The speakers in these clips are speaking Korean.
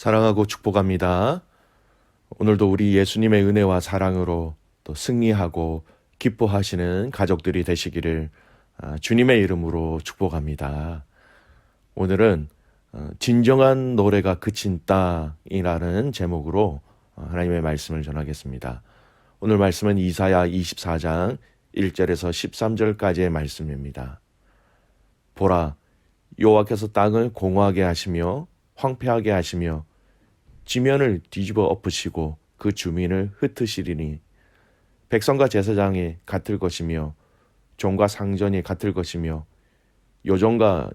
사랑하고 축복합니다. 오늘도 우리 예수님의 은혜와 사랑으로 또 승리하고 기뻐하시는 가족들이 되시기를 주님의 이름으로 축복합니다. 오늘은 진정한 노래가 그친 땅이라는 제목으로 하나님의 말씀을 전하겠습니다. 오늘 말씀은 이사야 24장 1절에서 13절까지의 말씀입니다. 보라, 여호와께서 땅을 공허하게 하시며 황폐하게 하시며 지면을 뒤집어 엎으시고 그 주민을 흩으시리니 백성과 제사장이 같을 것이며 종과 상전이 같을 것이며 여종과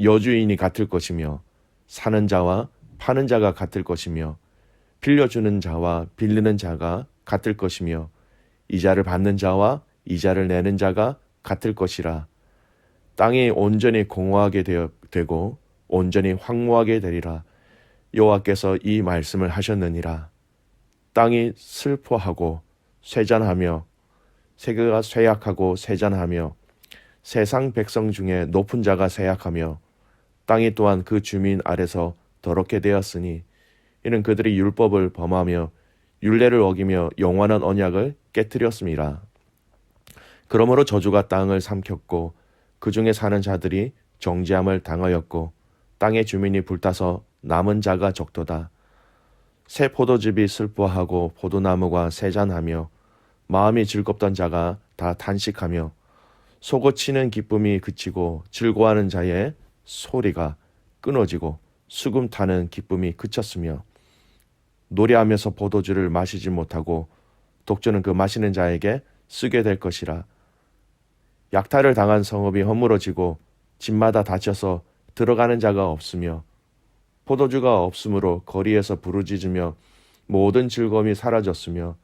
여주인이 같을 것이며 사는 자와 파는 자가 같을 것이며 빌려주는 자와 빌리는 자가 같을 것이며 이자를 받는 자와 이자를 내는 자가 같을 것이라. 땅이 온전히 공허하게 되고 온전히 황무하게 되리라. 여호와께서 이 말씀을 하셨느니라. 땅이 슬퍼하고 쇠잔하며 세계가 쇠약하고 쇠잔하며 세상 백성 중에 높은 자가 쇠약하며 땅이 또한 그 주민 아래서 더럽게 되었으니 이는 그들이 율법을 범하며 율례를 어기며 영원한 언약을 깨뜨렸음이라. 그러므로 저주가 땅을 삼켰고 그 중에 사는 자들이 정죄함을 당하였고 땅의 주민이 불타서 남은 자가 적도다. 새 포도즙이 슬퍼하고 포도나무가 세잔하며 마음이 즐겁던 자가 다 탄식하며 솟구치는 기쁨이 그치고 즐거워하는 자의 소리가 끊어지고 수금 타는 기쁨이 그쳤으며 노래하면서 포도주를 마시지 못하고 독주는 그 마시는 자에게 쓰게 될 것이라. 약탈을 당한 성읍이 허물어지고 집마다 닫혀서 들어가는 자가 없으며 포도주가 없으므로 거리에서 부르짖으며 모든 즐거움이 사라졌으며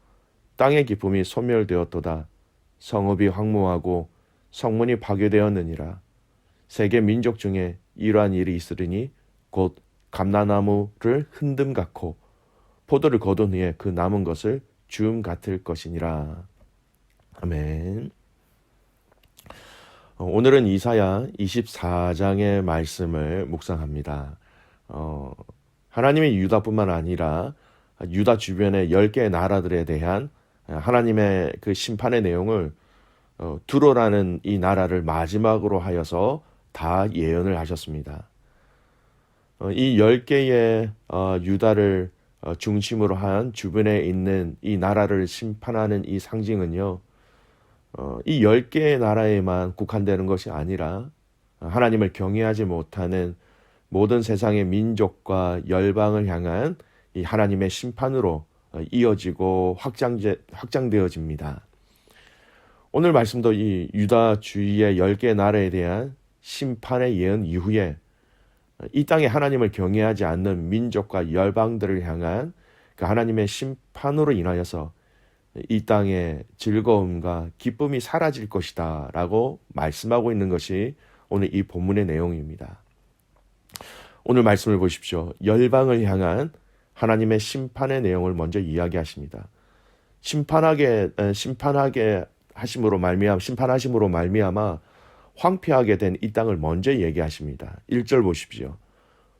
땅의 기쁨이 소멸되었도다. 성읍이 황무하고 성문이 파괴되었느니라. 세계 민족 중에 이러한 일이 있으리니 곧 감나나무를 흔듦 같고 포도를 거둔 후에 그 남은 것을 주움 같을 것이니라. 아멘. 오늘은 이사야 24장의 말씀을 묵상합니다. 하나님의 유다뿐만 아니라 유다 주변의 10개의 나라들에 대한 하나님의 그 심판의 내용을 두로라는 이 나라를 마지막으로 하여서 다 예언을 하셨습니다. 이 10개의 유다를 중심으로 한 주변에 있는 이 나라를 심판하는 이 상징은요, 이 10개의 나라에만 국한되는 것이 아니라 하나님을 경외하지 못하는 모든 세상의 민족과 열방을 향한 이 하나님의 심판으로 이어지고 확장되어집니다. 오늘 말씀도 이 유다 주위의 10개 나라에 대한 심판의 예언 이후에 이 땅에 하나님을 경외하지 않는 민족과 열방들을 향한 그 하나님의 심판으로 인하여서 이 땅의 즐거움과 기쁨이 사라질 것이다 라고 말씀하고 있는 것이 오늘 이 본문의 내용입니다. 오늘 말씀을 보십시오. 열방을 향한 하나님의 심판의 내용을 먼저 이야기하십니다. 심판하게 하심으로 말미암아 황폐하게 된 이 땅을 먼저 얘기하십니다. 1절 보십시오.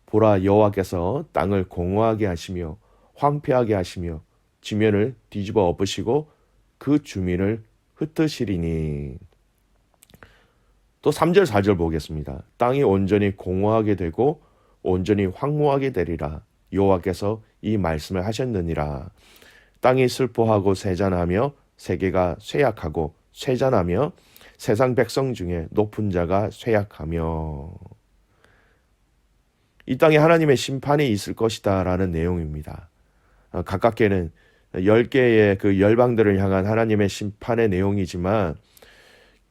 보라, 여호와께서 땅을 공허하게 하시며 황폐하게 하시며 지면을 뒤집어 엎으시고 그 주민을 흩으시리니. 또 3절 4절 보겠습니다. 땅이 온전히 공허하게 되고 온전히 황무하게 되리라. 여호와께서 이 말씀을 하셨느니라. 땅이 슬퍼하고 쇠잔하며 세계가 쇠약하고 쇠잔하며 세상 백성 중에 높은 자가 쇠약하며. 이 땅에 하나님의 심판이 있을 것이다 라는 내용입니다. 가깝게는 10개의 그 열방들을 향한 하나님의 심판의 내용이지만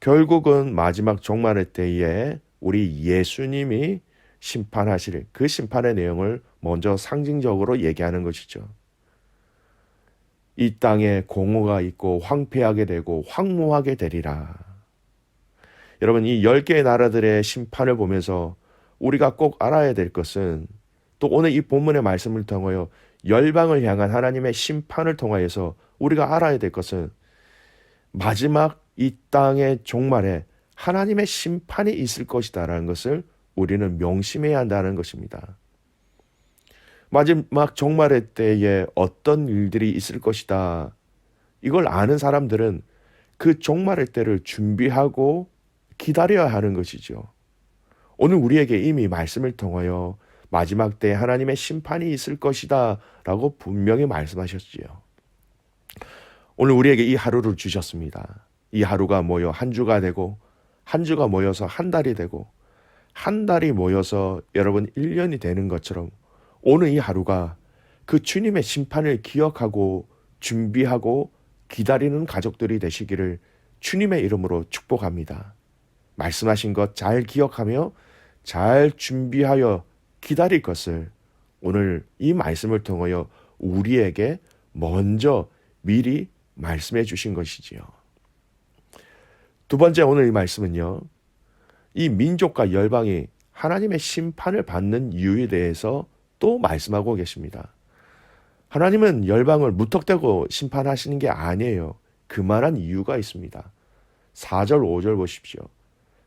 결국은 마지막 종말의 때에 우리 예수님이 심판하실 그 심판의 내용을 먼저 상징적으로 얘기하는 것이죠. 이 땅에 공허가 있고 황폐하게 되고 황무하게 되리라. 여러분, 이 10개의 나라들의 심판을 보면서 우리가 꼭 알아야 될 것은, 또 오늘 이 본문의 말씀을 통하여 열방을 향한 하나님의 심판을 통하여서 우리가 알아야 될 것은, 마지막 이 땅의 종말에 하나님의 심판이 있을 것이다 라는 것을 우리는 명심해야 한다는 것입니다. 마지막 종말의 때에 어떤 일들이 있을 것이다. 이걸 아는 사람들은 그 종말의 때를 준비하고 기다려야 하는 것이죠. 오늘 우리에게 이미 말씀을 통하여 마지막 때 하나님의 심판이 있을 것이다 라고 분명히 말씀하셨지요. 오늘 우리에게 이 하루를 주셨습니다. 이 하루가 모여 한 주가 되고, 한 주가 모여서 한 달이 되고, 한 달이 모여서 여러분 1년이 되는 것처럼 오늘 이 하루가 그 주님의 심판을 기억하고 준비하고 기다리는 가족들이 되시기를 주님의 이름으로 축복합니다. 말씀하신 것 잘 기억하며 잘 준비하여 기다릴 것을 오늘 이 말씀을 통하여 우리에게 먼저 미리 말씀해 주신 것이지요. 두 번째 오늘 이 말씀은요. 이 민족과 열방이 하나님의 심판을 받는 이유에 대해서 또 말씀하고 계십니다. 하나님은 열방을 무턱대고 심판하시는 게 아니에요. 그만한 이유가 있습니다. 4절 5절 보십시오.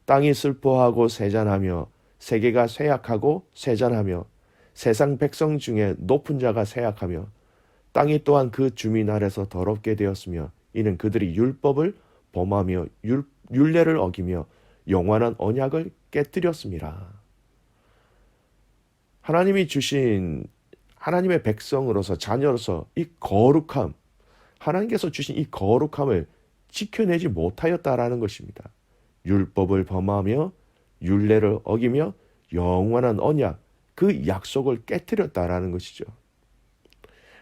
땅이 슬퍼하고 세잔하며 세계가 쇠약하고 세잔하며 세상 백성 중에 높은 자가 쇠약하며 땅이 또한 그 주민 아래서 더럽게 되었으며 이는 그들이 율법을 범하며 율례를 어기며 영원한 언약을 깨뜨렸습니다. 하나님이 주신 하나님의 백성으로서 자녀로서 이 거룩함, 하나님께서 주신 이 거룩함을 지켜내지 못하였다라는 것입니다. 율법을 범하며 율례를 어기며 영원한 언약, 그 약속을 깨뜨렸다라는 것이죠.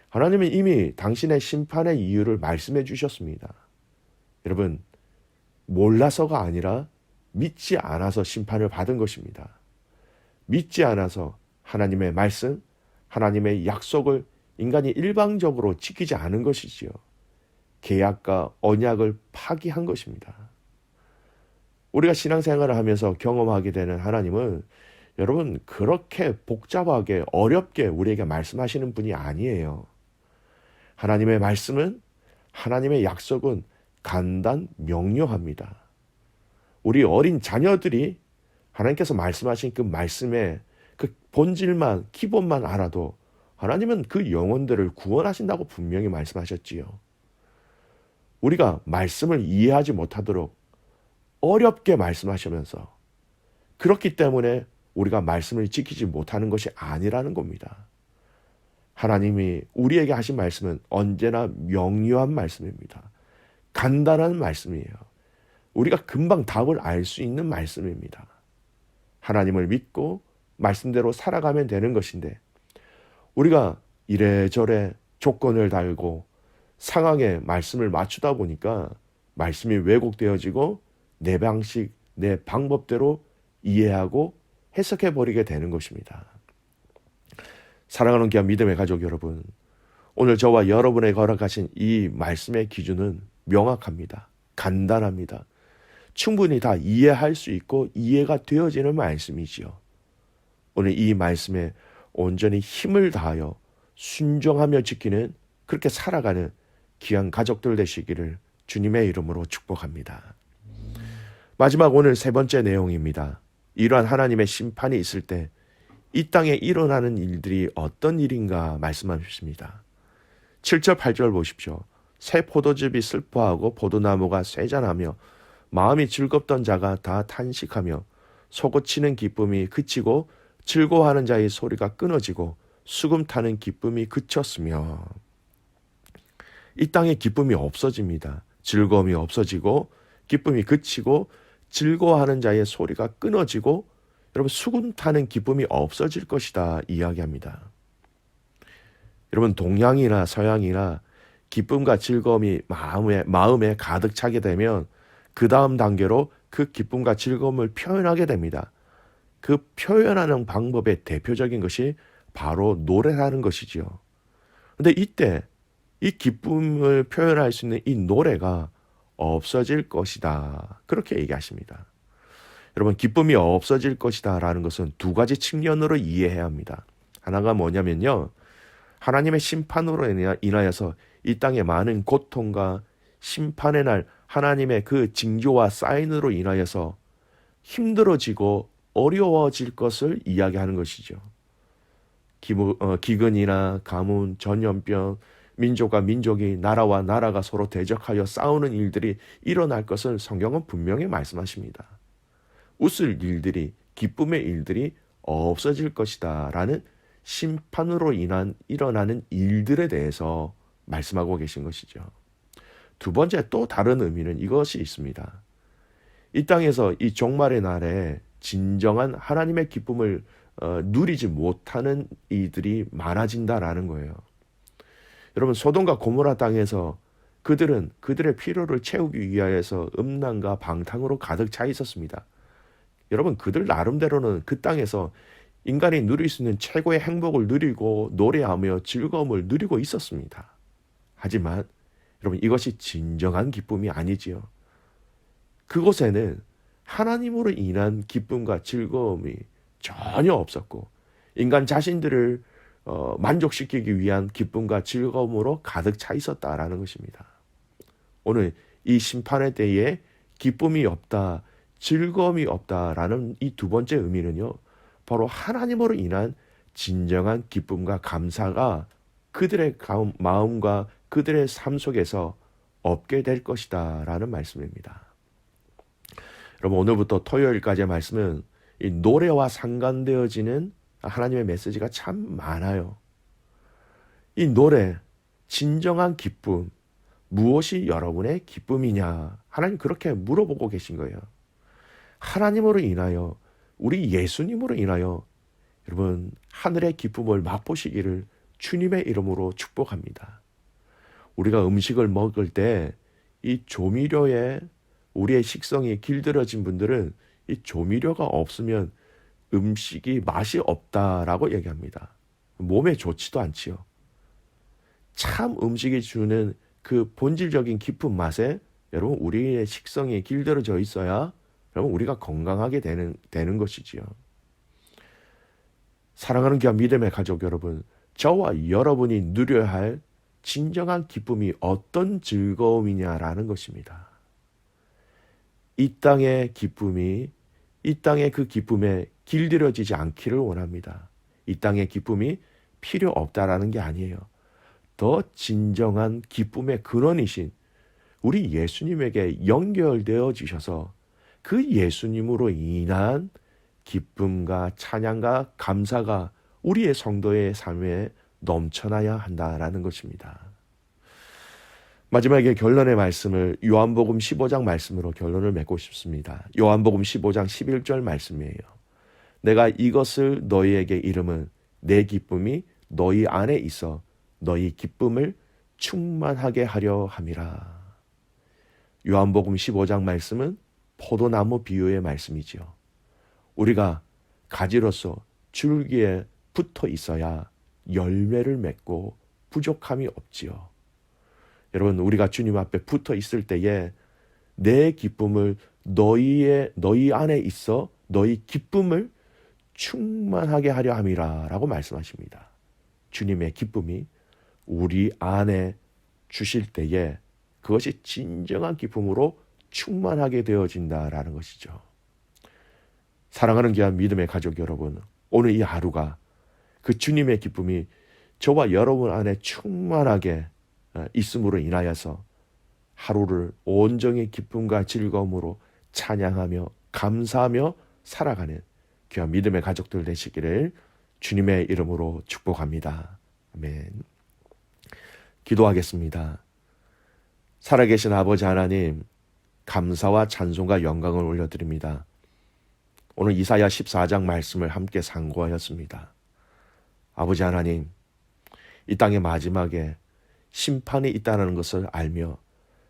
하나님은 이미 당신의 심판의 이유를 말씀해 주셨습니다. 여러분, 몰라서가 아니라 믿지 않아서 심판을 받은 것입니다. 믿지 않아서 하나님의 말씀, 하나님의 약속을 인간이 일방적으로 지키지 않은 것이지요. 계약과 언약을 파기한 것입니다. 우리가 신앙생활을 하면서 경험하게 되는 하나님은 여러분 그렇게 복잡하게 어렵게 우리에게 말씀하시는 분이 아니에요. 하나님의 말씀은, 하나님의 약속은 간단 명료합니다. 우리 어린 자녀들이 하나님께서 말씀하신 그 말씀의 그 본질만, 기본만 알아도 하나님은 그 영혼들을 구원하신다고 분명히 말씀하셨지요. 우리가 말씀을 이해하지 못하도록 어렵게 말씀하시면서 그렇기 때문에 우리가 말씀을 지키지 못하는 것이 아니라는 겁니다. 하나님이 우리에게 하신 말씀은 언제나 명료한 말씀입니다. 간단한 말씀이에요. 우리가 금방 답을 알 수 있는 말씀입니다. 하나님을 믿고 말씀대로 살아가면 되는 것인데 우리가 이래저래 조건을 달고 상황에 말씀을 맞추다 보니까 말씀이 왜곡되어지고 내 방식, 내 방법대로 이해하고 해석해버리게 되는 것입니다. 사랑하는 귀한 믿음의 가족 여러분, 오늘 저와 여러분에게 허락하신 이 말씀의 기준은 명확합니다. 간단합니다. 충분히 다 이해할 수 있고 이해가 되어지는 말씀이지요. 오늘 이 말씀에 온전히 힘을 다하여 순종하며 지키는, 그렇게 살아가는 귀한 가족들 되시기를 주님의 이름으로 축복합니다. 마지막 오늘 세 번째 내용입니다. 이러한 하나님의 심판이 있을 때 이 땅에 일어나는 일들이 어떤 일인가 말씀하십니다. 7절 8절 보십시오. 새 포도즙이 슬퍼하고 포도나무가 쇠잔하며 마음이 즐겁던 자가 다 탄식하며 솟구치는 기쁨이 그치고 즐거워하는 자의 소리가 끊어지고 수금 타는 기쁨이 그쳤으며, 이 땅에 기쁨이 없어집니다. 즐거움이 없어지고 기쁨이 그치고 즐거워하는 자의 소리가 끊어지고 여러분 수금 타는 기쁨이 없어질 것이다 이야기합니다. 여러분 동양이나 서양이나 기쁨과 즐거움이 마음에 가득 차게 되면 그 다음 단계로 그 기쁨과 즐거움을 표현하게 됩니다. 그 표현하는 방법의 대표적인 것이 바로 노래라는 것이지요. 그런데 이때 이 기쁨을 표현할 수 있는 이 노래가 없어질 것이다. 그렇게 얘기하십니다. 여러분 기쁨이 없어질 것이다 라는 것은 두 가지 측면으로 이해해야 합니다. 하나가 뭐냐면요. 하나님의 심판으로 인하여서 이 땅에 많은 고통과 심판의 날 하나님의 그 징조와 사인으로 인하여서 힘들어지고 어려워질 것을 이야기하는 것이죠. 기근이나 가뭄, 전염병, 민족과 민족이 나라와 나라가 서로 대적하여 싸우는 일들이 일어날 것을 성경은 분명히 말씀하십니다. 웃을 일들이, 기쁨의 일들이 없어질 것이다 라는 심판으로 인한 일어나는 일들에 대해서 말씀하고 계신 것이죠. 두 번째 또 다른 의미는 이것이 있습니다. 이 땅에서 이 종말의 날에 진정한 하나님의 기쁨을 누리지 못하는 이들이 많아진다라는 거예요. 여러분, 소돔과 고모라 땅에서 그들은 그들의 필요를 채우기 위하여서 음란과 방탕으로 가득 차 있었습니다. 여러분, 그들 나름대로는 그 땅에서 인간이 누릴 수 있는 최고의 행복을 누리고 노래하며 즐거움을 누리고 있었습니다. 하지만 여러분, 이것이 진정한 기쁨이 아니지요. 그곳에는 하나님으로 인한 기쁨과 즐거움이 전혀 없었고 인간 자신들을 만족시키기 위한 기쁨과 즐거움으로 가득 차 있었다라는 것입니다. 오늘 이 심판의 때에 기쁨이 없다, 즐거움이 없다라는 이 두 번째 의미는요, 바로 하나님으로 인한 진정한 기쁨과 감사가 그들의 마음과 그들의 삶 속에서 없게 될 것이다 라는 말씀입니다. 여러분, 오늘부터 토요일까지의 말씀은 이 노래와 상관되어지는 하나님의 메시지가 참 많아요. 이 노래, 진정한 기쁨, 무엇이 여러분의 기쁨이냐? 하나님 그렇게 물어보고 계신 거예요. 하나님으로 인하여, 우리 예수님으로 인하여 여러분 하늘의 기쁨을 맛보시기를 주님의 이름으로 축복합니다. 우리가 음식을 먹을 때 이 조미료에 우리의 식성이 길들여진 분들은 이 조미료가 없으면 음식이 맛이 없다라고 얘기합니다. 몸에 좋지도 않지요. 참 음식이 주는 그 본질적인 깊은 맛에 여러분 우리의 식성이 길들여져 있어야 여러분 우리가 건강하게 되는 것이지요. 사랑하는 귀한 믿음의 가족 여러분, 저와 여러분이 누려야 할 진정한 기쁨이 어떤 즐거움이냐라는 것입니다. 이 땅의 기쁨이 이 땅의 그 기쁨에 길들여지지 않기를 원합니다. 이 땅의 기쁨이 필요 없다라는 게 아니에요. 더 진정한 기쁨의 근원이신 우리 예수님에게 연결되어 주셔서 그 예수님으로 인한 기쁨과 찬양과 감사가 우리의 성도의 삶에 넘쳐나야 한다라는 것입니다. 마지막에 결론의 말씀을 요한복음 15장 말씀으로 결론을 맺고 싶습니다. 요한복음 15장 11절 말씀이에요. 내가 이것을 너희에게 이름은 내 기쁨이 너희 안에 있어 너희 기쁨을 충만하게 하려 함이라. 요한복음 15장 말씀은 포도나무 비유의 말씀이지요. 우리가 가지로서 줄기에 붙어 있어야 열매를 맺고 부족함이 없지요. 여러분, 우리가 주님 앞에 붙어 있을 때에 내 기쁨을 너희 안에 있어 너희 기쁨을 충만하게 하려 함이라 라고 말씀하십니다. 주님의 기쁨이 우리 안에 주실 때에 그것이 진정한 기쁨으로 충만하게 되어진다라는 것이죠. 사랑하는 귀한 믿음의 가족 여러분, 오늘 이 하루가 그 주님의 기쁨이 저와 여러분 안에 충만하게 있음으로 인하여서 하루를 온전히 기쁨과 즐거움으로 찬양하며 감사하며 살아가는 귀한 믿음의 가족들 되시기를 주님의 이름으로 축복합니다. 아멘. 기도하겠습니다. 살아계신 아버지 하나님, 감사와 찬송과 영광을 올려드립니다. 오늘 이사야 14장 말씀을 함께 상고하였습니다. 아버지 하나님, 이 땅의 마지막에 심판이 있다는 것을 알며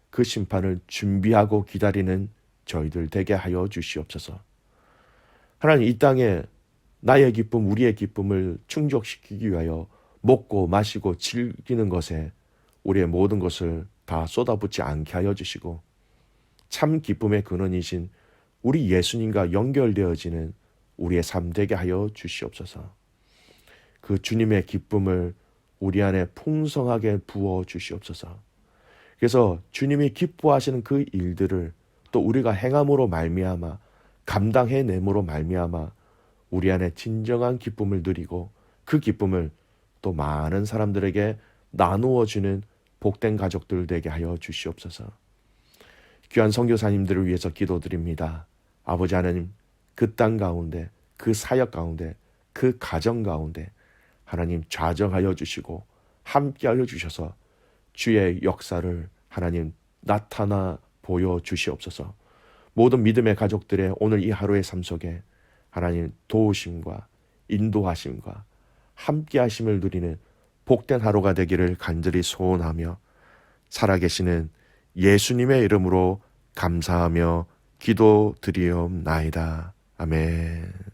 그 심판을 준비하고 기다리는 저희들 되게 하여 주시옵소서. 하나님, 이 땅에 나의 기쁨, 우리의 기쁨을 충족시키기 위하여 먹고 마시고 즐기는 것에 우리의 모든 것을 다 쏟아붓지 않게 하여 주시고 참 기쁨의 근원이신 우리 예수님과 연결되어지는 우리의 삶 되게 하여 주시옵소서. 그 주님의 기쁨을 우리 안에 풍성하게 부어 주시옵소서. 그래서 주님이 기뻐하시는 그 일들을 또 우리가 행함으로 말미암아 감당해냄으로 말미암아 우리 안에 진정한 기쁨을 누리고 그 기쁨을 또 많은 사람들에게 나누어 주는 복된 가족들 되게 하여 주시옵소서. 귀한 선교사님들을 위해서 기도드립니다. 아버지 하나님, 그 땅 가운데, 그 사역 가운데, 그 가정 가운데 하나님 좌정하여 주시고 함께하여 주셔서 주의 역사를 하나님 나타나 보여 주시옵소서. 모든 믿음의 가족들의 오늘 이 하루의 삶 속에 하나님 도우심과 인도하심과 함께하심을 누리는 복된 하루가 되기를 간절히 소원하며 살아계시는 예수님의 이름으로 감사하며 기도드리옵나이다. 아멘.